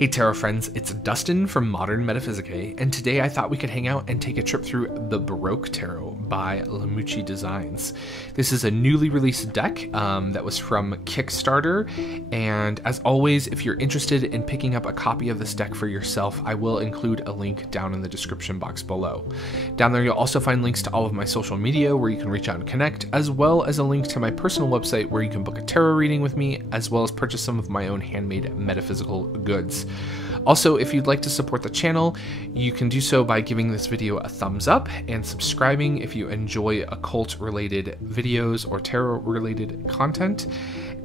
Hey tarot friends, it's Dustin from Modern Metaphysical, and today I thought we could hang out and take a trip through the Baroque Tarot by Muci Designs. This is a newly released deck that was from Kickstarter, and as always, if you're interested in picking up a copy of this deck for yourself, I will include a link down in the description box below. Down there you'll also find links to all of my social media where you can reach out and connect, as well as a link to my personal website where you can book a tarot reading with me, as well as purchase some of my own handmade metaphysical goods. Also, if you'd like to support the channel, you can do so by giving this video a thumbs up and subscribing if you enjoy occult-related videos or tarot-related content.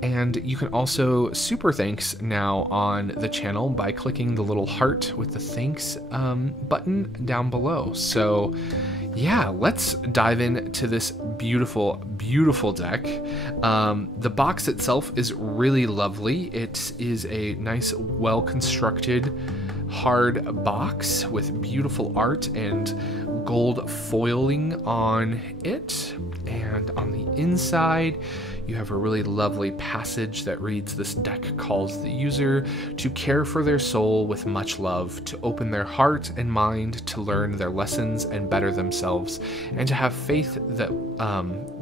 And you can also super thanks now on the channel by clicking the little heart with the thanks button down below. So yeah, let's dive into this beautiful, beautiful deck. The box itself is really lovely. It is a nice, well-constructed, hard box with beautiful art and gold foiling on it. And on the inside, you have a really lovely passage that reads, "This deck calls the user to care for their soul with much love, to open their heart and mind to learn their lessons and better themselves, and to have faith that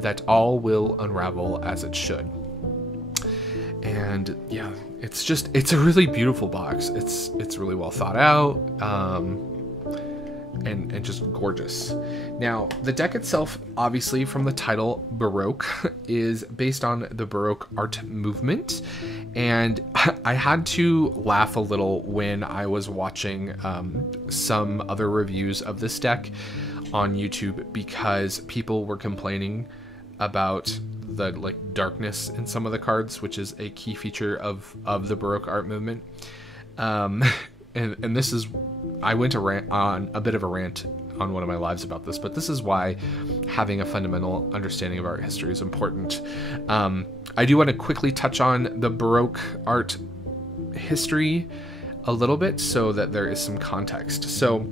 that all will unravel as it should." And yeah, it's a really beautiful box. It's really well thought out. And just gorgeous. Now, the deck itself, obviously from the title, Baroque, is based on the Baroque art movement. And I had to laugh a little when I was watching some other reviews of this deck on YouTube, because people were complaining about the darkness in some of the cards, which is a key feature of the Baroque art movement. And this is, I went on a bit of a rant on one of my lives about this, but this is why having a fundamental understanding of art history is important. I do want to quickly touch on the Baroque art history a little bit so that there is some context. So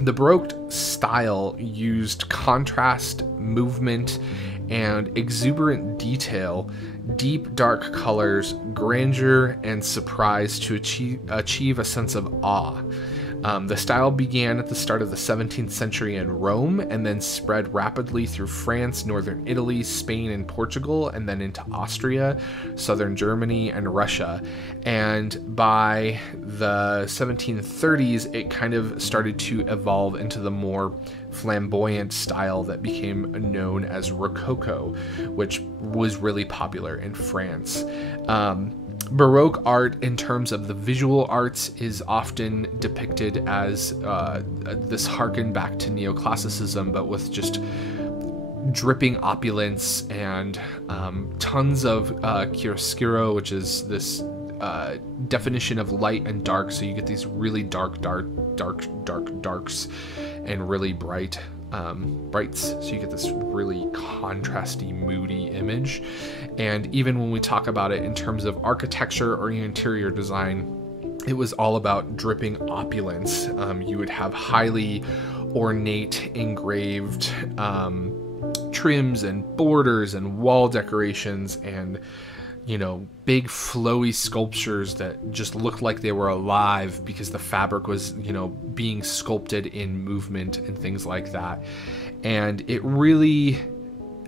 the Baroque style used contrast, movement, and exuberant detail, deep dark colors, grandeur, and surprise to achieve a sense of awe. The style began at the start of the 17th century in Rome and then spread rapidly through France, northern Italy, Spain, and Portugal, and then into Austria, southern Germany, and Russia. And by the 1730s, it kind of started to evolve into the more flamboyant style that became known as Rococo, which was really popular in France. Baroque art, in terms of the visual arts, is often depicted as this harken back to neoclassicism, but with just dripping opulence and tons of chiaroscuro, which is this definition of light and dark. So you get these really darks and really brights. So you get this really contrasty, moody image. And even when we talk about it in terms of architecture or interior design, it was all about dripping opulence. You would have highly ornate engraved trims and borders and wall decorations and, you know, big flowy sculptures that just looked like they were alive because the fabric was, you know, being sculpted in movement and things like that. And it really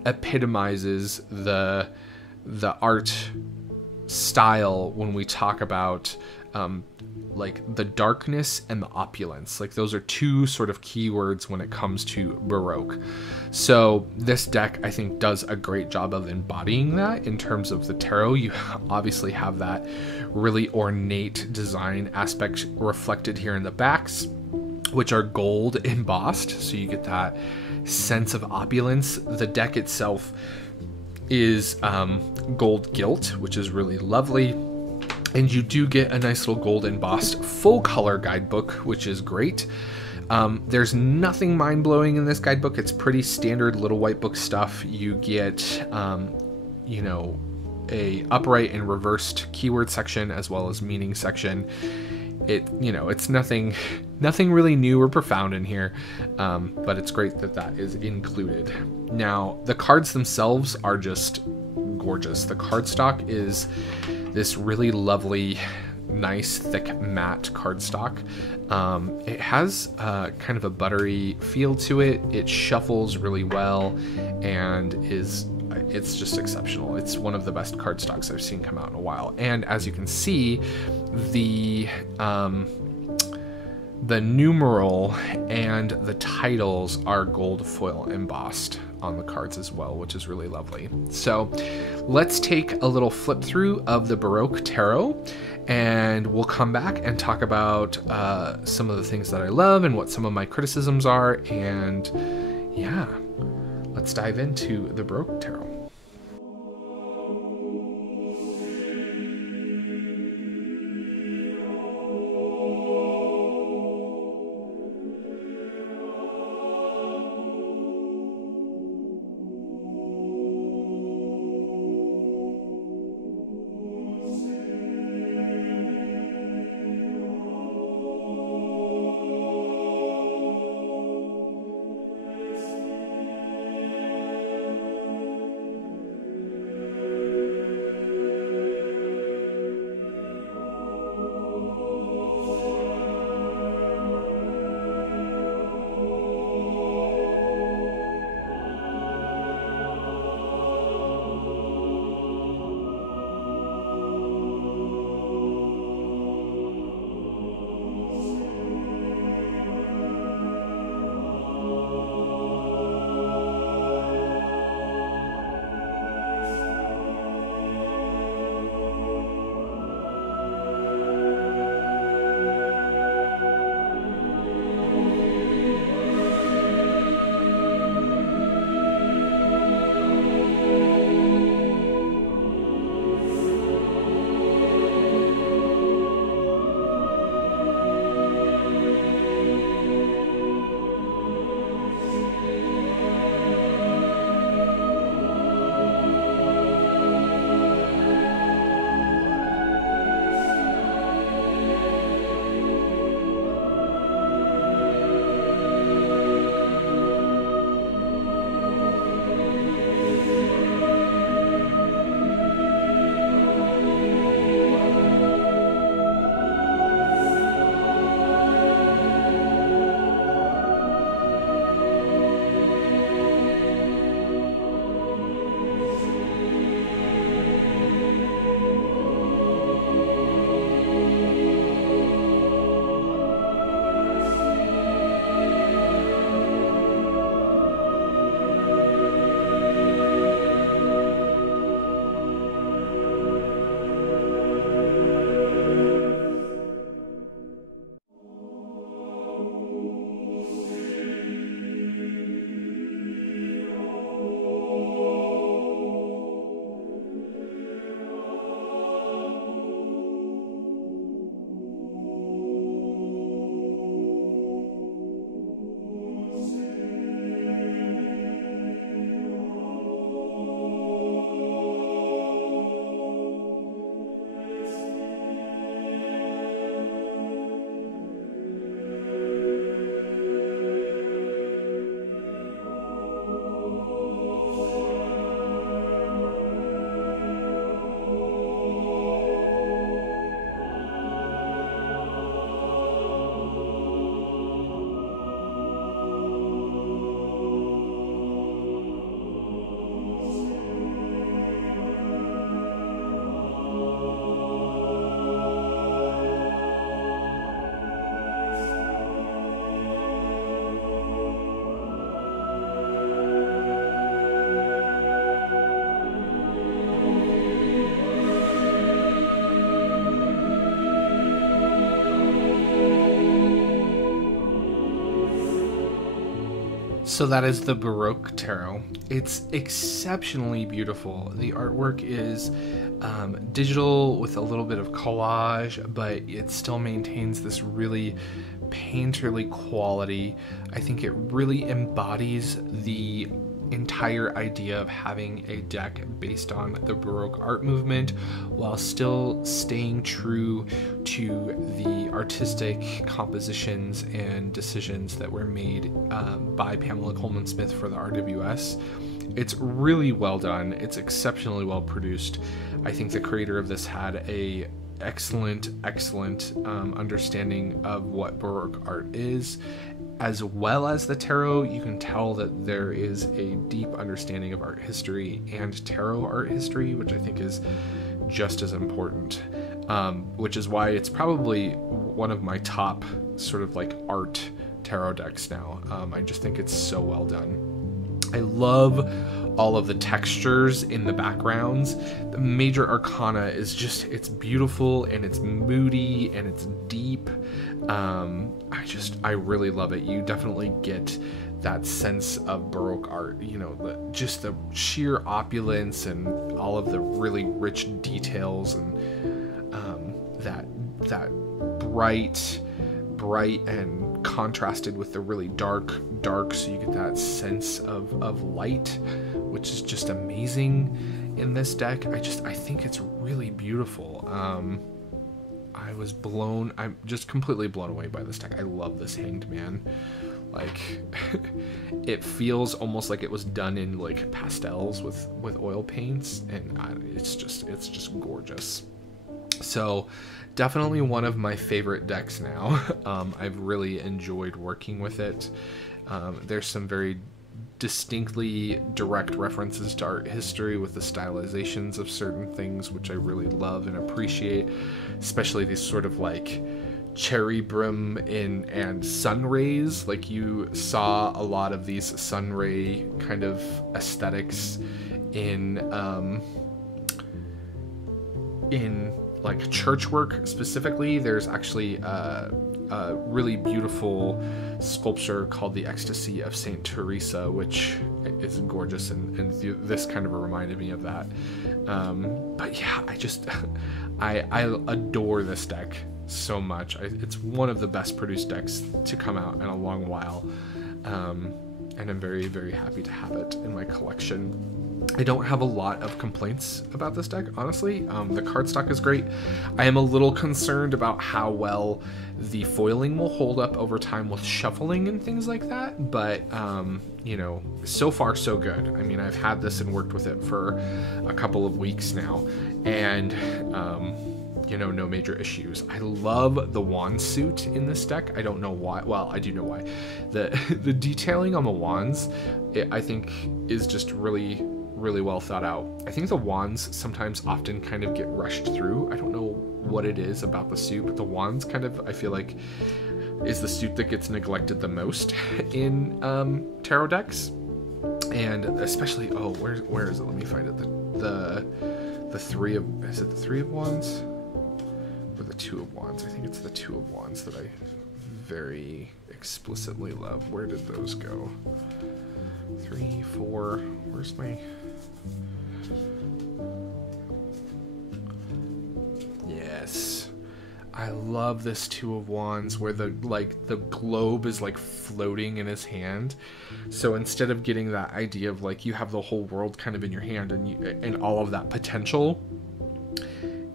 epitomizes the art style when we talk about like the darkness and the opulence. Like, those are two sort of keywords when it comes to Baroque. So this deck, I think, does a great job of embodying that in terms of the tarot. You obviously have that really ornate design aspect reflected here in the backs, which are gold embossed, so you get that sense of opulence. The deck itself is gold gilt, which is really lovely. And you do get a nice little gold embossed full color guidebook, which is great. There's nothing mind-blowing in this guidebook. It's pretty standard little white book stuff. You get, you know, a upright and reversed keyword section as well as meaning section. You know, it's nothing really new or profound in here, but it's great that that is included. Now, the cards themselves are just gorgeous. The cardstock is this really lovely nice thick matte cardstock. It has kind of a buttery feel to it. It shuffles really well and it's just exceptional. It's one of the best cardstocks I've seen come out in a while. And as you can see, the numeral and the titles are gold foil embossed on the cards as well, which is really lovely. So let's take a little flip through of the Baroque Tarot, and we'll come back and talk about some of the things that I love and what some of my criticisms are. And yeah, let's dive into the Baroque Tarot. So that is the Baroque Tarot. It's exceptionally beautiful. The artwork is digital with a little bit of collage, but it still maintains this really painterly quality. I think it really embodies the entire idea of having a deck based on the Baroque art movement while still staying true to the artistic compositions and decisions that were made by Pamela Coleman Smith for the RWS. It's really well done. It's exceptionally well produced. I think the creator of this had a excellent understanding of what Baroque art is, as well as the tarot. You can tell that there is a deep understanding of art history and tarot art history, which I think is just as important, which is why it's probably one of my top sort of like art tarot decks now. I just think it's so well done. I love all of the textures in the backgrounds. The major arcana is just, it's beautiful and it's moody and it's deep. I really love it. You definitely get that sense of Baroque art, you know, just the sheer opulence and all of the really rich details, and that bright and contrasted with the really dark, so you get that sense of light, which is just amazing in this deck. I think it's really beautiful. I'm just completely blown away by this deck. I love this Hanged Man. Like, it feels almost like it was done in like pastels with oil paints, and it's just gorgeous. So definitely one of my favorite decks now. I've really enjoyed working with it. There's some very distinctly direct references to art history with the stylizations of certain things, which I really love and appreciate, especially these sort of like cherry brim and sun rays. Like, you saw a lot of these sun ray kind of aesthetics in like church work specifically. There's actually a really beautiful sculpture called the Ecstasy of Saint Teresa, which is gorgeous, and this kind of reminded me of that. But yeah, I adore this deck so much. It's one of the best produced decks to come out in a long while, and I'm very, very happy to have it in my collection. I don't have a lot of complaints about this deck, honestly. The cardstock is great. I am a little concerned about how well the foiling will hold up over time with shuffling and things like that, but you know, so far so good. I mean, I've had this and worked with it for a couple of weeks now, and you know, no major issues. I love the wand suit in this deck. I don't know why. Well, I do know why. The detailing on the wands, I think, is just really well thought out. I think the wands sometimes often kind of get rushed through. I don't know what it is about the suit, but the wands kind of, I feel like, is the suit that gets neglected the most in tarot decks. And especially, oh, where is it? Let me find it. The three of, is it the Three of Wands or the Two of Wands? I think it's the Two of Wands that I very explicitly love. Where did those go? 3, 4, where's my... Yes, I love this Two of Wands where the globe is like floating in his hand. So instead of getting that idea of like you have the whole world kind of in your hand and all of that potential,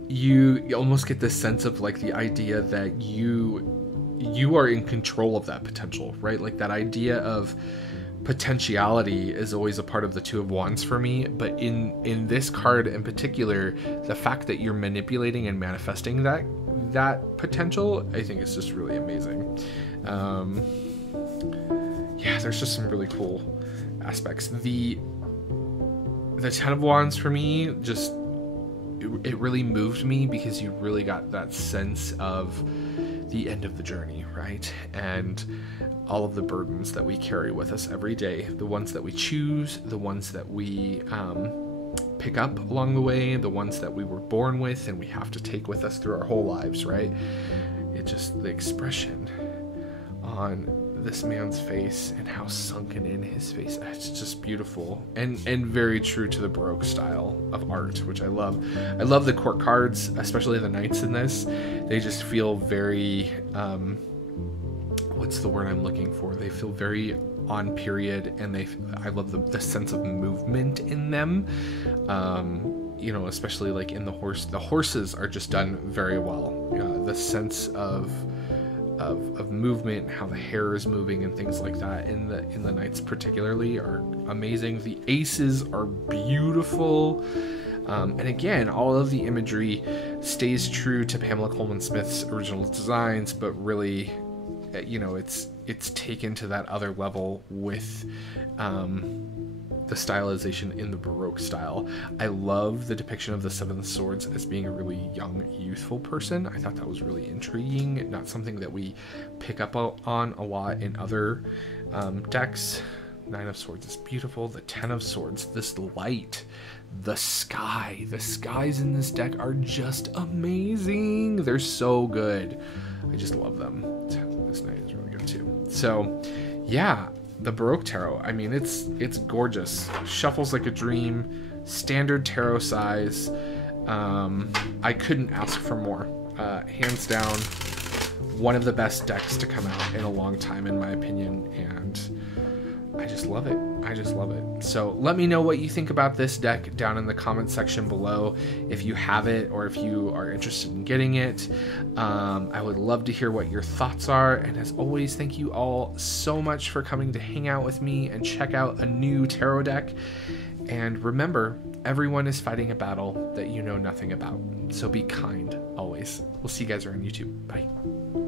you almost get this sense of like the idea that you are in control of that potential, right? Like that idea of potentiality is always a part of the Two of Wands for me, but in this card in particular, the fact that you're manipulating and manifesting that potential, I think is just really amazing. Yeah, there's just some really cool aspects. The Ten of Wands for me, just it really moved me because you really got that sense of the end of the journey, right? And all of the burdens that we carry with us every day, the ones that we choose, the ones that we pick up along the way, the ones that we were born with and we have to take with us through our whole lives, right? It just, the expression on this man's face and how sunken in his face, it's just beautiful and very true to the Baroque style of art, which I love. I love the court cards, especially the knights in this. They just feel very what's the word I'm looking for? They feel very on period, and I love the sense of movement in them. You know, especially like in the horses are just done very well. The sense of movement, how the hair is moving and things like that in the knights particularly are amazing. The aces are beautiful. And again, all of the imagery stays true to Pamela Coleman Smith's original designs, but really, you know, it's taken to that other level with the stylization in the Baroque style. I love the depiction of the Seven of Swords as being a really young, youthful person. I thought that was really intriguing, not something that we pick up on a lot in other decks. Nine of Swords is beautiful. The Ten of Swords, this light, the sky. The skies in this deck are just amazing. They're so good. I just love them. This knight is really good too. So yeah, the Baroque Tarot, I mean, it's gorgeous. Shuffles like a dream, standard tarot size. I couldn't ask for more. Hands down, one of the best decks to come out in a long time, in my opinion, and I just love it. I just love it. So let me know what you think about this deck down in the comment section below. If you have it or if you are interested in getting it, I would love to hear what your thoughts are. And as always, thank you all so much for coming to hang out with me and check out a new tarot deck. And remember, everyone is fighting a battle that you know nothing about. So be kind always. We'll see you guys around YouTube. Bye.